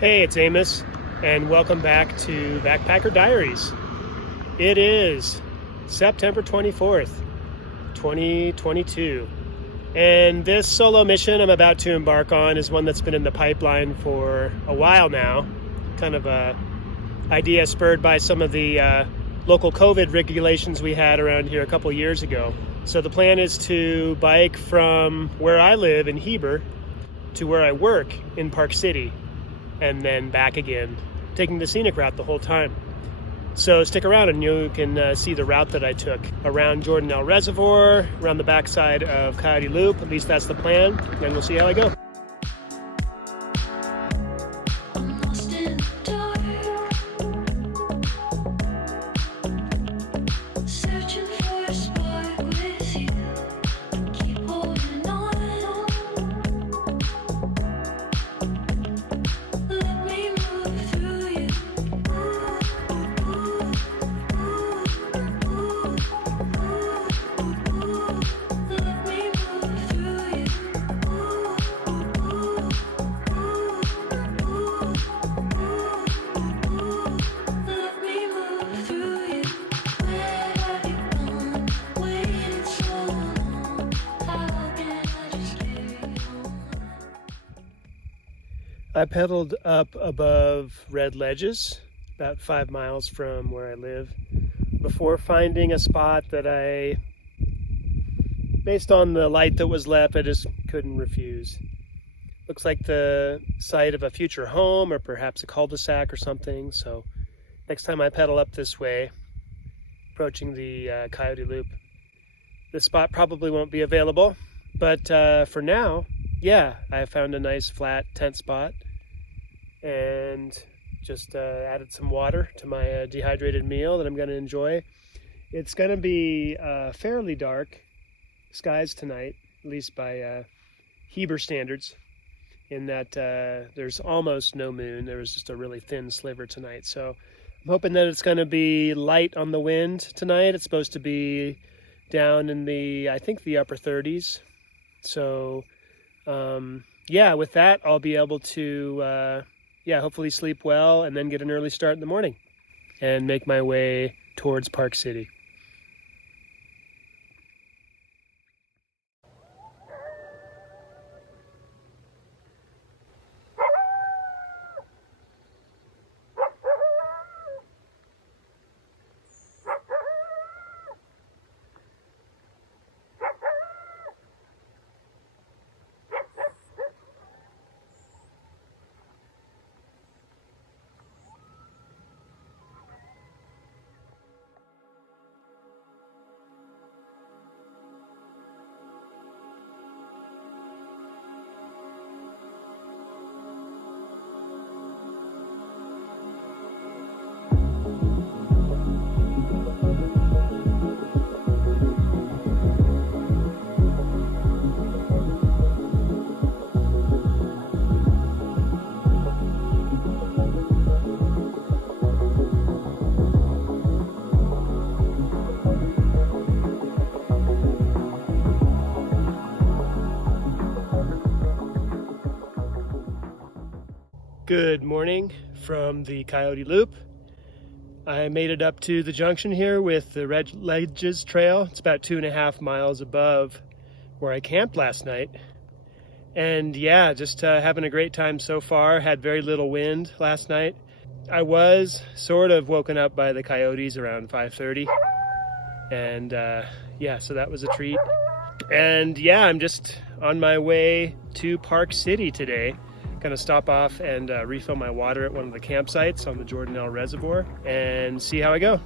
Hey, it's Amos, and welcome back to Backpacker Diaries. It is September 24th, 2022, and this solo mission I'm about to embark on is one that's been in the pipeline for a while now. Kind of a idea spurred by some of the local COVID regulations we had around here a couple years ago. So the plan is to bike from where I live in Heber to where I work in Park City, and then back again, taking the scenic route the whole time. So stick around and you can see the route that I took around Jordanelle Reservoir, around the backside of Coyote Loop. At least that's the plan, and we'll see how I go. I pedaled up above Red Ledges, about 5 miles from where I live, before finding a spot that based on the light that was left, I just couldn't refuse. Looks like the site of a future home or perhaps a cul-de-sac or something. So next time I pedal up this way, approaching the Coyote Loop, this spot probably won't be available. But for now, yeah, I found a nice flat tent spot and just added some water to my dehydrated meal that I'm going to enjoy. It's going to be fairly dark skies tonight, at least by Heber standards, in that there's almost no moon. There was just a really thin sliver tonight. So I'm hoping that it's going to be light on the wind tonight. It's supposed to be down in I think the upper 30s. So yeah, with that, I'll be able to, hopefully sleep well and then get an early start in the morning and make my way towards Park City. Good morning from the Coyote Loop. I made it up to the junction here with the Red Ledges Trail. It's about 2.5 miles above where I camped last night. And yeah, just having a great time so far. Had very little wind last night. I was sort of woken up by the coyotes around 5:30. And yeah, so that was a treat. And yeah, I'm just on my way to Park City today. Gonna stop off and refill my water at one of the campsites on the Jordanelle Reservoir and see how I go.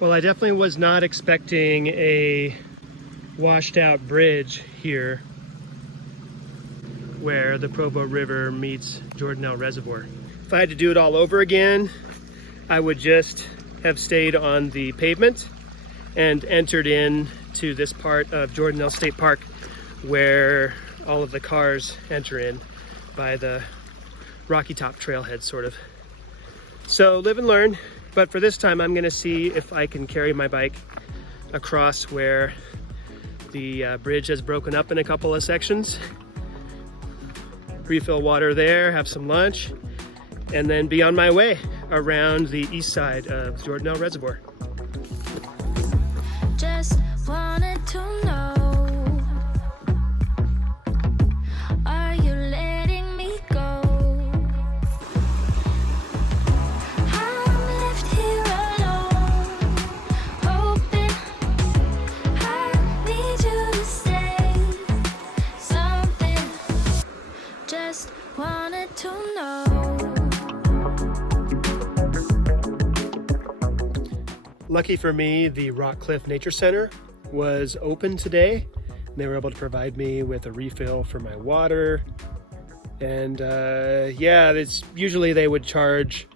Well, I definitely was not expecting a washed out bridge here where the Provo River meets Jordanelle Reservoir. If I had to do it all over again, I would just have stayed on the pavement and entered in to this part of Jordanelle State Park where all of the cars enter in by the Rocky Top trailhead, sort of. So live and learn, but for this time I'm gonna see if I can carry my bike across where the bridge has broken up in a couple of sections, refill water there, have some lunch, and then be on my way around the east side of Jordanelle Reservoir. Just wanted to know, are you letting me go? I'm left here alone, hoping I need you to say something. Just wanted to know. Lucky for me, the Rock Cliff Nature Center was open today. They were able to provide me with a refill for my water. And yeah, it's usually they would charge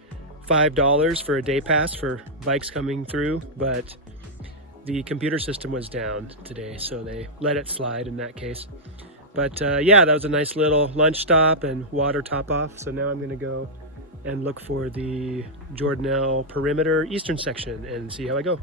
$5 for a day pass for bikes coming through, but the computer system was down today, so they let it slide in that case. But yeah, that was a nice little lunch stop and water top off. So now I'm gonna go and look for the Jordanelle perimeter eastern section and see how I go.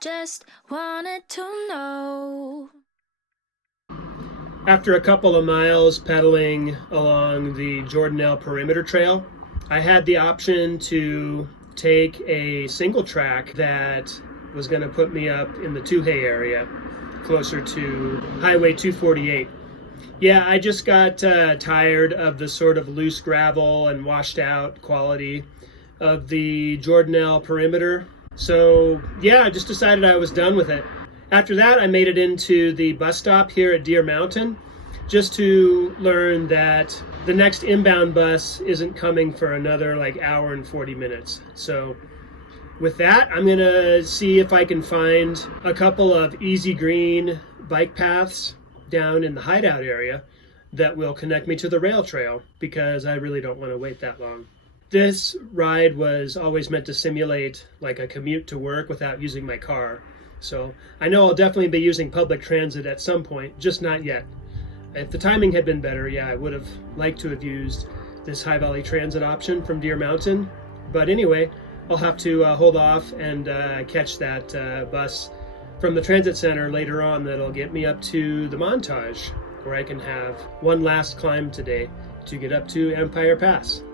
Just wanted to know. After a couple of miles pedaling along the Jordanelle Perimeter Trail, I had the option to take a single track that was going to put me up in the Tuhey area, closer to Highway 248. Yeah, I just got tired of the sort of loose gravel and washed out quality of the Jordanelle Perimeter. So yeah, I just decided I was done with it. After that, I made it into the bus stop here at Deer Mountain just to learn that the next inbound bus isn't coming for another like hour and 40 minutes. So with that, I'm gonna see if I can find a couple of easy green bike paths down in the hideout area that will connect me to the rail trail, because I really don't want to wait that long. This ride was always meant to simulate like a commute to work without using my car. So I know I'll definitely be using public transit at some point, just not yet. If the timing had been better, yeah, I would have liked to have used this High Valley Transit option from Deer Mountain. But anyway, I'll have to hold off and catch that bus from the transit center later on that'll get me up to the Montage, where I can have one last climb today to get up to Empire Pass.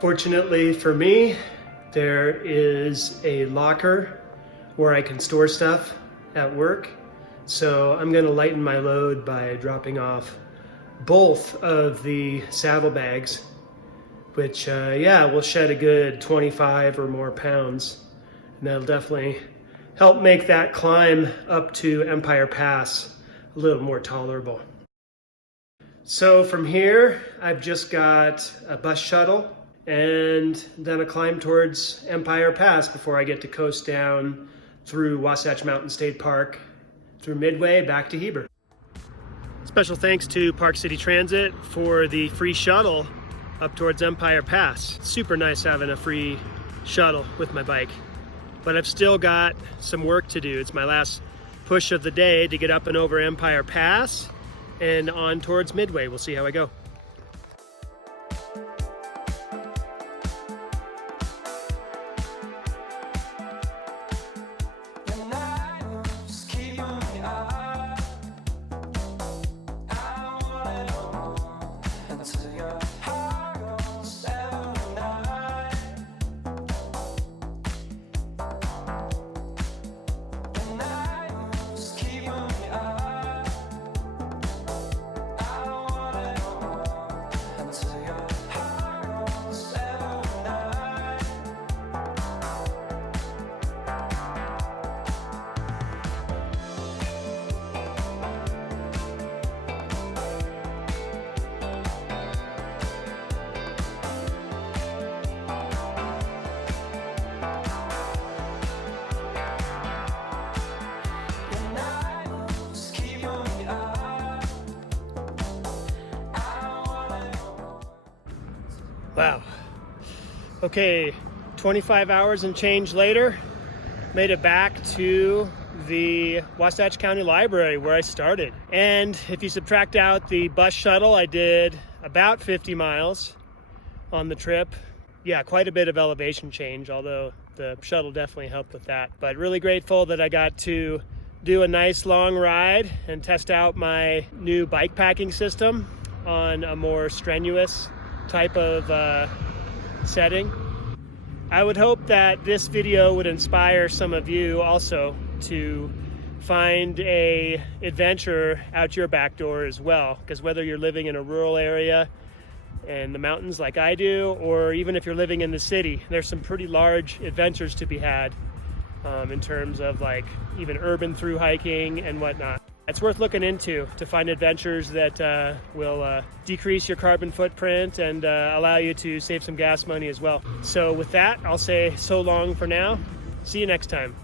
Fortunately for me, there is a locker where I can store stuff at work. So I'm going to lighten my load by dropping off both of the saddlebags, which yeah, will shed a good 25 or more pounds. And that'll definitely help make that climb up to Empire Pass a little more tolerable. So from here, I've just got a bus shuttle and then a climb towards Empire Pass before I get to coast down through Wasatch Mountain State Park, through Midway, back to Heber. Special thanks to Park City Transit for the free shuttle up towards Empire Pass. Super nice having a free shuttle with my bike. But I've still got some work to do. It's my last push of the day to get up and over Empire Pass and on towards Midway. We'll see how I go. Wow. Okay, 25 hours and change later, made it back to the Wasatch County Library where I started. And if you subtract out the bus shuttle, I did about 50 miles on the trip. Yeah, quite a bit of elevation change, although the shuttle definitely helped with that. But really grateful that I got to do a nice long ride and test out my new bike packing system on a more strenuous type of setting. I would hope that this video would inspire some of you also to find a adventure out your back door as well, because whether you're living in a rural area in the mountains like I do, or even if you're living in the city, there's some pretty large adventures to be had in terms of like even urban through hiking and whatnot. It's worth looking into to find adventures that will decrease your carbon footprint and allow you to save some gas money as well. So with that, I'll say so long for now. See you next time.